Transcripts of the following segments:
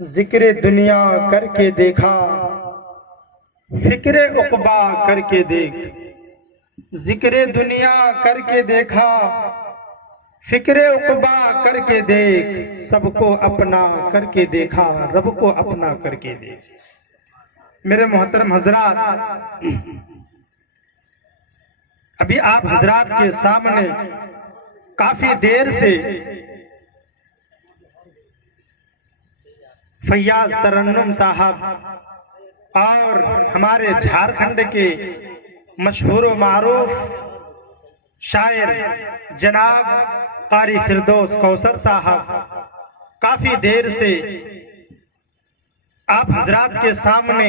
जिक्र दुनिया करके देखा फिक्र उक़बा करके देख जिक्र दुनिया करके देखा फिक्र उक़बा करके देख सबको अपना करके देखा रब को अपना करके देख। मेरे मोहतरम हजरात, अभी आप हजरात के सामने काफी देर से फैयाज तरन्नुम साहब और हमारे झारखंड के मशहूर मारूफ शायर जनाब कारी फिरदौस कौसर साहब काफी देर से आप हजरात के सामने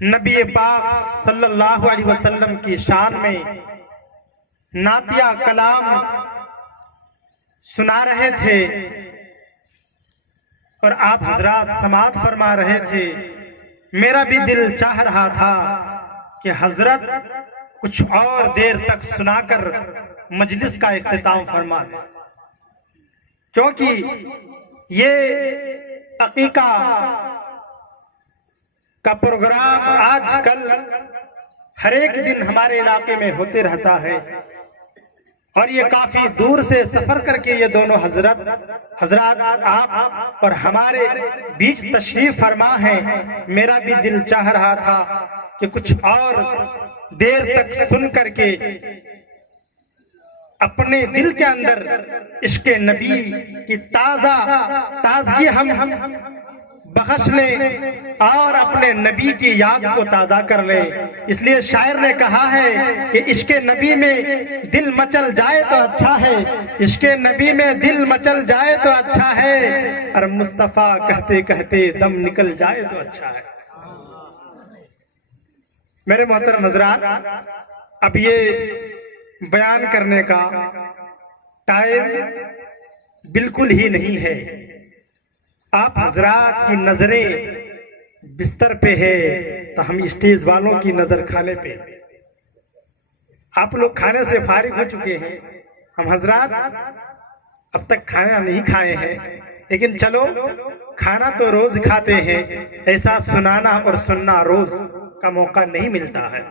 नबी पाक सल्लल्लाहु अलैहि वसल्लम की शान में नातिया कलाम सुना रहे थे और आप हजरात समात फरमा रहे थे। मेरा भी दिल चाह रहा था कि हजरत कुछ और देर तक सुनाकर मजलिस का इख्तिताम फरमा दें, क्योंकि ये अकीका का प्रोग्राम आजकल हर एक दिन हमारे इलाके में होते रहता है और ये काफी दूर से सफर करके ये दोनों हजरात आप और हमारे बीच तशरीफ फरमा हैं। मेरा भी दिल चाह रहा था कि कुछ और देर तक सुन करके अपने दिल के अंदर इश्क़े नबी की ताजगी हम बख्श लें और अपने नबी की याद को ताजा कर लें। इसलिए शायर ने कहा है कि इश्क़े नबी में दिल मचल जाए तो अच्छा है, इश्क़े नबी में दिल मचल जाए तो अच्छा है, और मुस्तफा कहते कहते दम निकल जाए तो अच्छा है। मेरे मोहतरम हज़रात, अब ये बयान करने का टाइम बिल्कुल ही नहीं है। आप हजरात की नजरें बिस्तर पे है तो हम स्टेज वालों की नजर खाने पे। आप लोग खाने से फारिग हो चुके हैं, हम हजरात अब तक खाना नहीं खाए हैं, लेकिन चलो खाना तो रोज खाते हैं, ऐसा सुनाना और सुनना रोज का मौका नहीं मिलता है।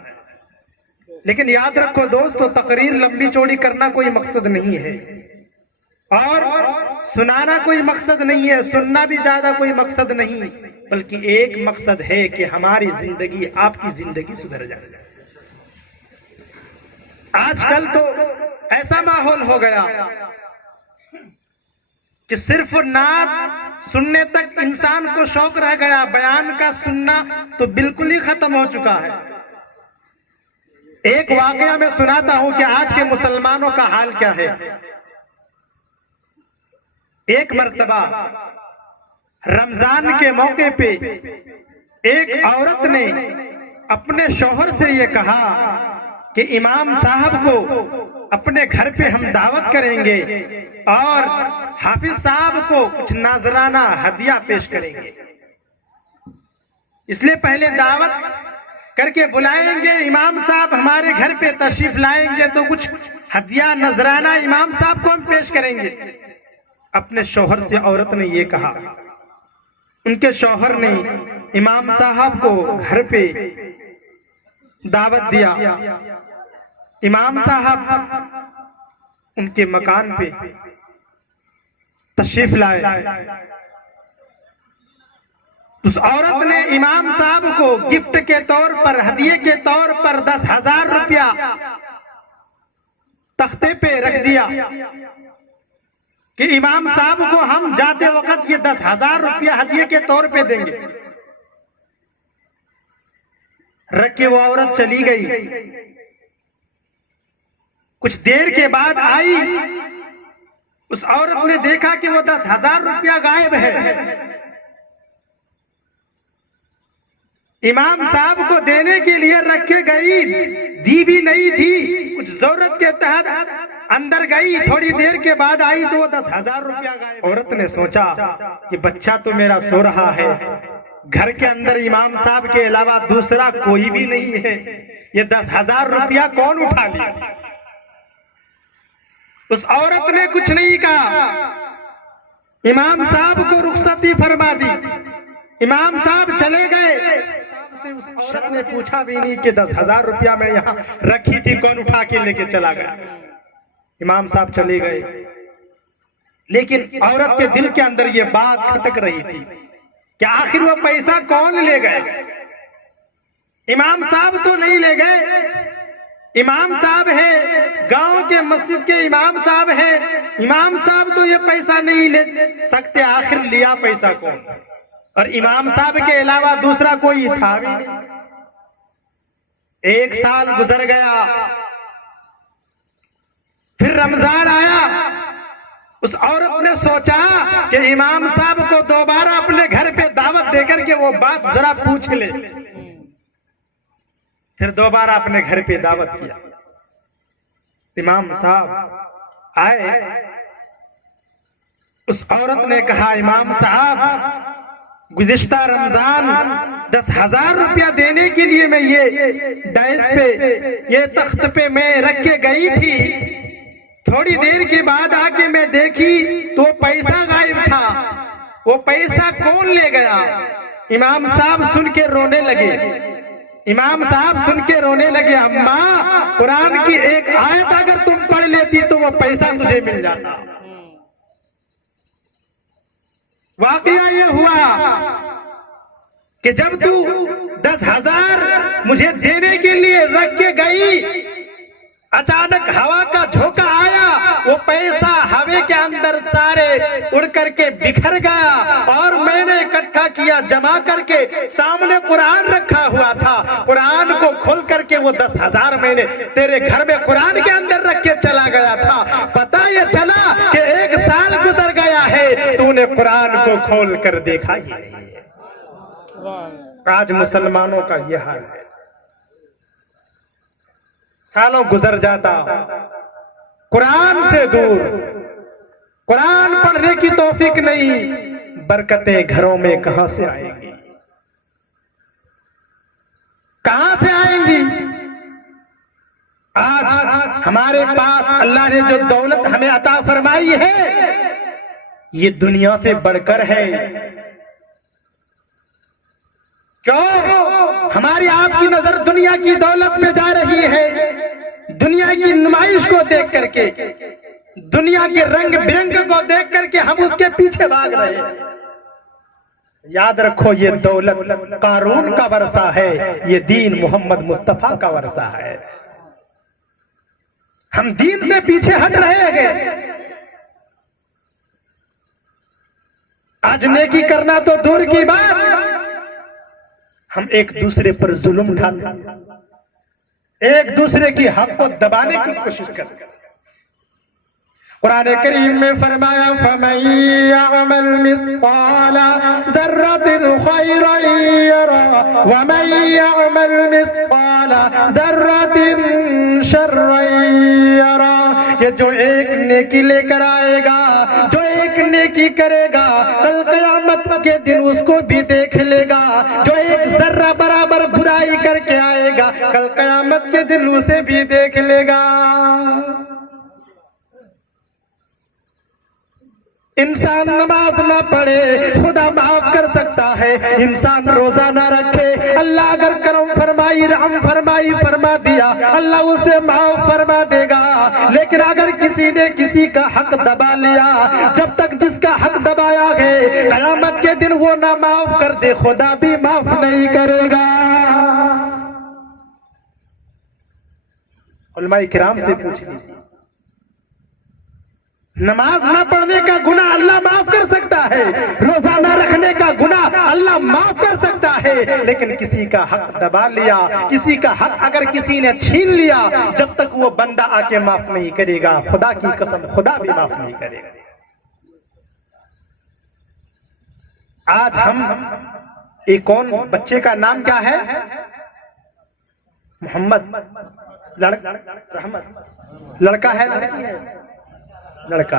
लेकिन याद रखो दोस्तों, तकरीर लंबी चौड़ी करना कोई मकसद नहीं है और सुनाना कोई मकसद नहीं है, सुनना भी ज्यादा कोई मकसद नहीं, बल्कि एक मकसद है कि हमारी जिंदगी, आपकी जिंदगी सुधर जाए। आजकल तो ऐसा माहौल हो गया कि सिर्फ नात सुनने तक इंसान को शौक रह गया, बयान का सुनना तो बिल्कुल ही खत्म हो चुका है। एक वाकया मैं सुनाता हूं कि आज के मुसलमानों का हाल क्या है। एक मर्तबा रमजान के मौके पे एक औरत ने अपने शौहर से ये कहा कि इमाम साहब को अपने घर पे हम दावत करेंगे और हाफिज साहब को कुछ नाजराना हदिया पेश करेंगे। इसलिए पहले दावत करके बुलाएंगे, इमाम साहब हमारे घर पे तशरीफ लाएंगे तो कुछ हदिया नजराना इमाम साहब को हम पेश करेंगे। अपने शौहर से औरत ने ये कहा। उनके शौहर ने इमाम साहब को घर पे दावत दिया। इमाम साहब उनके मकान पे तशरीफ लाए। उस औरत ने इमाम साहब को गिफ्ट के तौर पर, हदिये के तौर पर 10,000 रुपया तख्ते पे रख दिया कि इमाम साहब को हम जाते वक्त ये 10,000 रुपया हदिये के तौर पे देंगे। रख के वो औरत चली गई। कुछ देर के बाद आई। उस औरत ने देखा कि वो 10,000 रुपया गायब है। इमाम साहब को देने के लिए रखे गई, दी भी नहीं थी। कुछ जरूरत के तहत अंदर गई, थोड़ी देर के बाद आई तो 10,000 रुपया गायब। औरत ने सोचा कि बच्चा तो मेरा सो रहा है, घर के अंदर इमाम साहब के अलावा दूसरा कोई भी नहीं है, ये 10,000 रुपया कौन उठा लिया। उस औरत ने कुछ नहीं कहा, इमाम साहब को रुखसती फरमा दी। इमाम साहब चले गए। से उस औरत ने पूछा भी नहीं कि 10,000 रुपया मैं यहाँ रखी थी, कौन उठा के लेके चला गया। इमाम साहब चले गए, लेकिन औरत के दिल के अंदर ये बात खटक रही थी कि आखिर वो पैसा कौन ले गए। इमाम साहब तो नहीं ले गए। इमाम साहब है, गांव के मस्जिद के इमाम साहब है। इमाम साहब तो ये पैसा नहीं ले सकते, आखिर लिया पैसा कौन। और इमाम साहब के अलावा दूसरा कोई था भी नहीं। 1 साल गुजर गया, फिर रमजान आया। उस औरत ने सोचा कि इमाम साहब को दोबारा अपने घर पे दावत देकर के वो बात जरा पूछ ले। फिर दोबारा अपने घर पे दावत किया। इमाम साहब आए। उस औरत ने कहा, इमाम साहब गुज़िश्ता रमजान 10,000 रुपया देने के लिए मैं ये डाइस पे, ये तख्त पे मैं रख के गई थी। थोड़ी देर के बाद आके मैं देखी तो पैसा गायब था। वो पैसा कौन ले गया। इमाम साहब सुन के रोने लगे। इमाम साहब सुन के रोने लगे, अम्मा कुरान की एक आयत अगर तुम पढ़ लेती तो वो पैसा तुझे मिल जाता। वाकया ये हुआ कि जब तू 10,000 मुझे देने के लिए रख के गई, अचानक हवा का झोंका आया, वो पैसा हवा के अंदर सारे उड़ करके बिखर गया और मैंने इकट्ठा किया, जमा करके सामने कुरान रखा हुआ था। कुरान को खोल करके वो 10,000 मैंने तेरे घर में कुरान के अंदर रख के चला गया था। पता ये चला कि 1 साल गुजर गया है, तूने कुरान को खोल कर देखा ही नहीं। आज मुसलमानों का ये हाल है। सालों गुजर जाता, कुरान से दूर, कुरान पढ़ने की तौफीक नहीं, बरकतें घरों में कहां से आएंगी, कहां से आएंगी। आज हमारे पास अल्लाह ने जो दौलत हमें अता फरमाई है, ये दुनिया से बढ़कर है। क्यों हमारी आपकी नजर दुनिया की दौलत पे जा रही है, दुनिया की नुमाइश को देख करके, दुनिया के रंग बिरंग को देख करके हम उसके पीछे भाग रहे हैं। याद रखो, ये दौलत कारून का वर्षा है, ये दीन मोहम्मद मुस्तफा का वर्षा है। हम दीन से पीछे हट रहे हैं। आज नेकी करना तो दूर की बात, हम एक दूसरे पर जुल्म ढाते, एक दूसरे की हक को दबाने की कोशिश करते। कुरान करीम में फरमाया, फमन यअमल मिस्काला दर्रतिन खैरन यरा वमन यअमल मिस्काला दर्रतिन शर्रन यरा। कि जो एक नेकी लेकर आएगा, जो एक नेकी करेगा, कल क़यामत के दिन उसको भी देख लेगा। जो एक जर्रा बराबर बुराई करके आएगा, कल क़यामत के दिन उसे भी देख लेगा। इंसान नमाज ना पढ़े, खुदा माफ कर सकता है। इंसान रोजा ना रखे, अल्लाह अगर करम फरमाई, रहम फरमाई, फरमा दिया, अल्लाह उसे माफ फरमा देगा। लेकिन अगर किसी ने किसी का हक दबा लिया, जब तक जिसका हक दबाया है, क़यामत के दिन वो ना माफ कर दे, खुदा भी माफ नहीं करेगा। उलमाए किराम से पूछ लीजिए, नमाज ना पढ़ने का गुनाह अल्लाह माफ कर सकता है, रोजा ना रखने का गुनाह अल्लाह माफ कर सकता है, लेकिन किसी का हक दबा लिया, किसी का हक अगर किसी ने छीन लिया, जब तक वो बंदा आके माफ नहीं करेगा, खुदा की कसम खुदा भी माफ नहीं करेगा। आज हम एक कौन बच्चे का नाम क्या है? मोहम्मद, रहमत, लड़का है लड़की है? लड़का।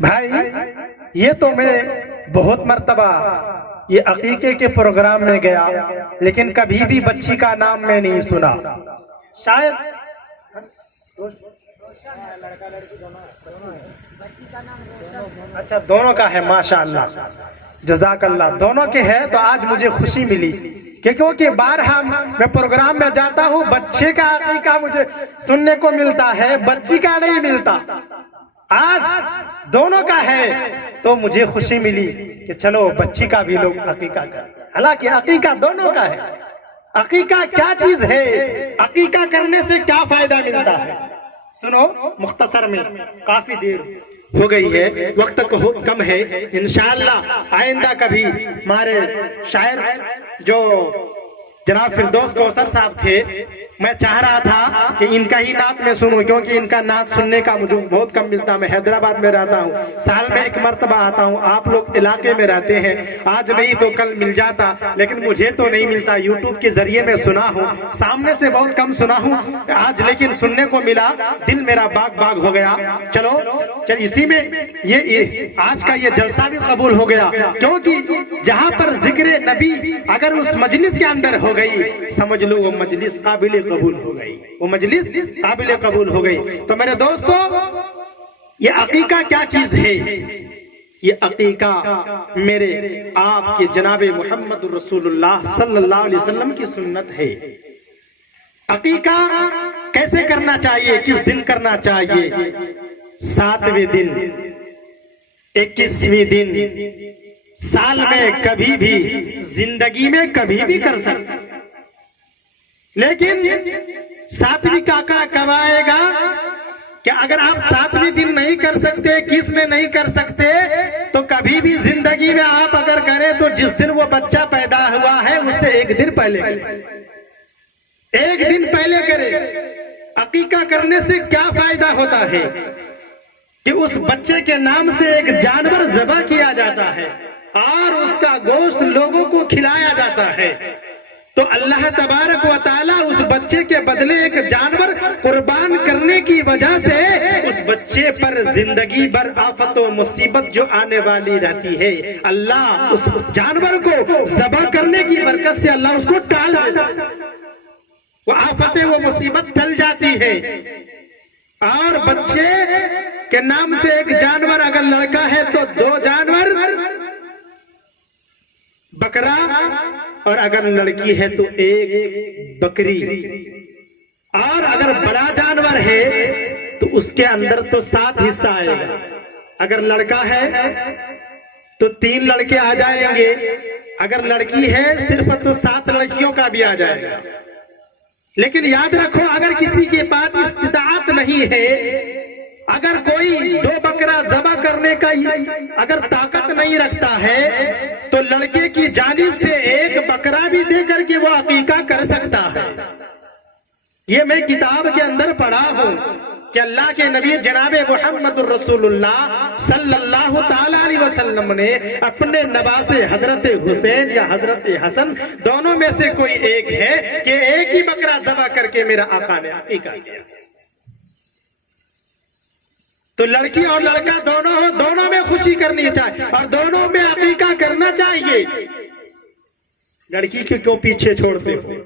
भाई ये तो मैं बहुत मर्तबा ये अकीके के प्रोग्राम में गया, लेकिन कभी भी बच्ची का नाम मैं नहीं सुना। शायद अच्छा दोनों का है, माशाअल्लाह, जज़ाकल्लाह, दोनों के है। तो आज मुझे खुशी मिली कि क्योंकि बारहा मैं प्रोग्राम में जाता हूँ, बच्चे का अकीका मुझे सुनने को मिलता है, बच्ची का नहीं मिलता। आज दोनों का है तो मुझे खुशी मिली कि चलो बच्ची का भी लोग अकीका कर। हालांकि अकीका दोनों का है। अकीका क्या चीज है, अकीका करने से क्या फायदा मिलता है? सुनो मुख्तसर में, काफी देर हो गई है, वक्त कम है। इंशाअल्लाह आइंदा कभी हमारे शायर जो जनाब फिरदौस कौसर साहब थे, मैं चाह रहा था कि इनका ही नात मैं सुनूं, क्योंकि इनका नात सुनने का मुझे बहुत कम मिलता। मैं हैदराबाद में रहता हूँ, साल में एक मर्तबा आता हूँ, आप लोग इलाके में रहते हैं, आज नहीं तो कल मिल जाता, लेकिन मुझे तो नहीं मिलता। यूट्यूब के जरिए मैं सुना हूँ, सामने से बहुत कम सुना हूँ आज, लेकिन सुनने को मिला, दिल मेरा बाग बाग हो गया। चलो चल इसी में ये आज का ये जलसा भी कबूल हो गया, क्योंकि जहाँ पर जिक्र नबी अगर उस मजलिस के अंदर हो गई, समझ लो वो मजलिस काबिल कबूल हो गई, वो मजलिस काबिल कबूल हो गई। तो मेरे दोस्तों, ये अकीका क्या चीज है? ये अकीका मेरे आपके जनाबे मोहम्मद रसूलुल्लाह सल्लल्लाहु अलैहि वसल्लम की सुन्नत है। अकीका कैसे करना चाहिए, किस दिन करना चाहिए? 7वें दिन, 21वें दिन, साल में कभी भी, जिंदगी में कभी भी कर सकते, लेकिन 7वीं का आंकड़ा कब आएगा? क्या अगर आप 7वें दिन नहीं कर सकते, किस में नहीं कर सकते, तो कभी भी जिंदगी में आप अगर करें तो जिस दिन वो बच्चा पैदा हुआ है उससे एक दिन पहले करें, एक दिन पहले करें। अकीका करने से क्या फायदा होता है कि उस बच्चे के नाम से एक जानवर ज़बह किया जाता है और उसका गोश्त लोगों को खिलाया जाता है। तो अल्लाह तबारक व तआला उस बच्चे के बदले एक जानवर कुर्बान करने की वजह से उस बच्चे पर जिंदगी भर आफत व मुसीबत जो आने वाली रहती है, अल्लाह उस जानवर को ज़बह करने की बरकत से अल्लाह उसको टाल देता है, वो आफतें वो मुसीबत टल जाती है। और बच्चे के नाम से एक जानवर, अगर लड़का है तो 2 जानवर, बकरा, और अगर लड़की है तो 1 बकरी। और अगर बड़ा जानवर है तो उसके अंदर तो 7 हिस्सा आएगा। अगर लड़का है तो 3 लड़के आ जाएंगे, अगर लड़की है सिर्फ तो 7 लड़कियों का भी आ जाएगा। लेकिन याद रखो, अगर किसी के पास इस्तिताअत नहीं है, अगर कोई 2 बकरा ज़बह करने का अगर ताकत नहीं रखता है, तो लड़के की जानिब से 1 बकरा भी दे करके वो अकीका कर सकता है। ये मैं किताब के अंदर पढ़ा हूं कि अल्लाह के नबी जनाबे मोहम्मद रसूलुल्लाह सल्लल्लाहु ताला अलैहि वसल्लम ने अपने नवासे हजरत हुसैन या हजरत हसन, दोनों में से कोई एक है, कि एक ही बकरा ज़बह करके मेरा आका ने अकीका किया। तो लड़की और लड़का दोनों हो, दोनों में खुशी करनी चाहिए और दोनों में अकीका करना चाहिए। लड़की को क्यों पीछे छोड़ते हो?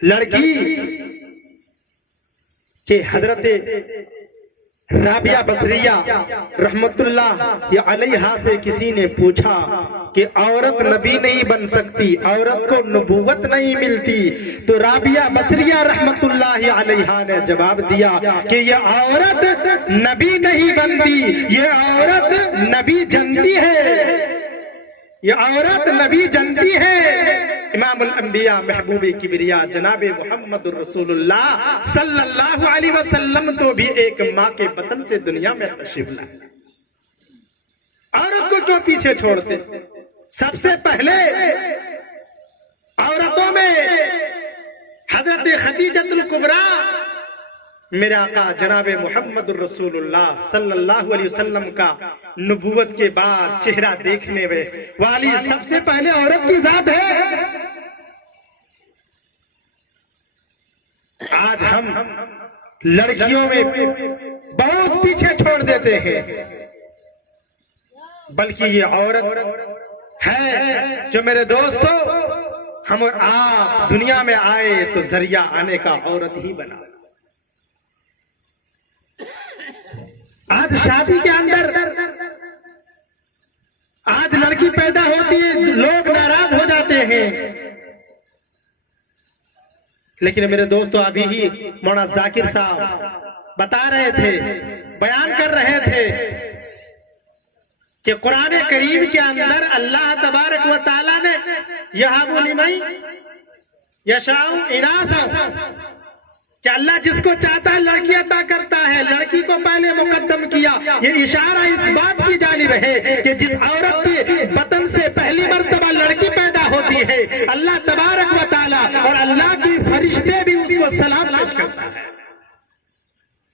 लड़की के हजरत राबिया बसरिया रहमतुल्लाह अलैहा से किसी ने पूछा कि औरत नबी नहीं बन सकती, औरत को नबूवत नहीं मिलती, तो राबिया बसरिया रहमतुल्लाह अलैहा ने जवाब दिया कि ये औरत नबी नहीं बनती, ये औरत नबी जनती है, ये औरत नबी जनती है। इमामुल अंबिया महबूबे किबरिया जनाबे मुहम्मदुर रसूलुल्लाह सल्लल्लाहु अलैहि वसल्लम तो भी एक माँ के बतन से दुनिया में तशरीफ लाए। औरत को क्यों पीछे छोड़ते? सबसे पहले औरतों में हजरत खदीजतुल कुबरा मेरे आका जनाबे मुहम्मदुर रसूलुल्लाह सल्लल्लाहु अलैहि वसल्लम का नबूवत के बाद चेहरा देखने वाली सबसे पहले औरत की जात है। आज हम लड़कियों में बहुत पीछे छोड़ देते हैं, बल्कि ये औरत है जो मेरे दोस्तों हम और आप दुनिया में आए तो जरिया आने का औरत ही बना। आज शादी के अंदर आज लड़की पैदा होती है, लोग नाराज हो जाते हैं, लेकिन मेरे दोस्तों अभी ही मौलाना जाकिर साहब बता रहे थे, बयान कर रहे थे कि कुरान करीम के अंदर अल्लाह तबारक व तआला ने यहाबु लिमन यशाउ इनासा कि अल्लाह जिसको चाहता है लड़की अता करता है, लड़की को पहले मुकद्दम किया। ये इशारा इस बात की जानिब है कि जिस औरत के बतन से पहली मर्तबा लड़की पैदा होती है, अल्लाह तबारक व तआला और अल्लाह की फरिश्ते भी उसको सलाम पेश करता है।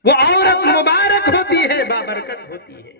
वो औरत मुबारक होती है, बाबरकत होती है।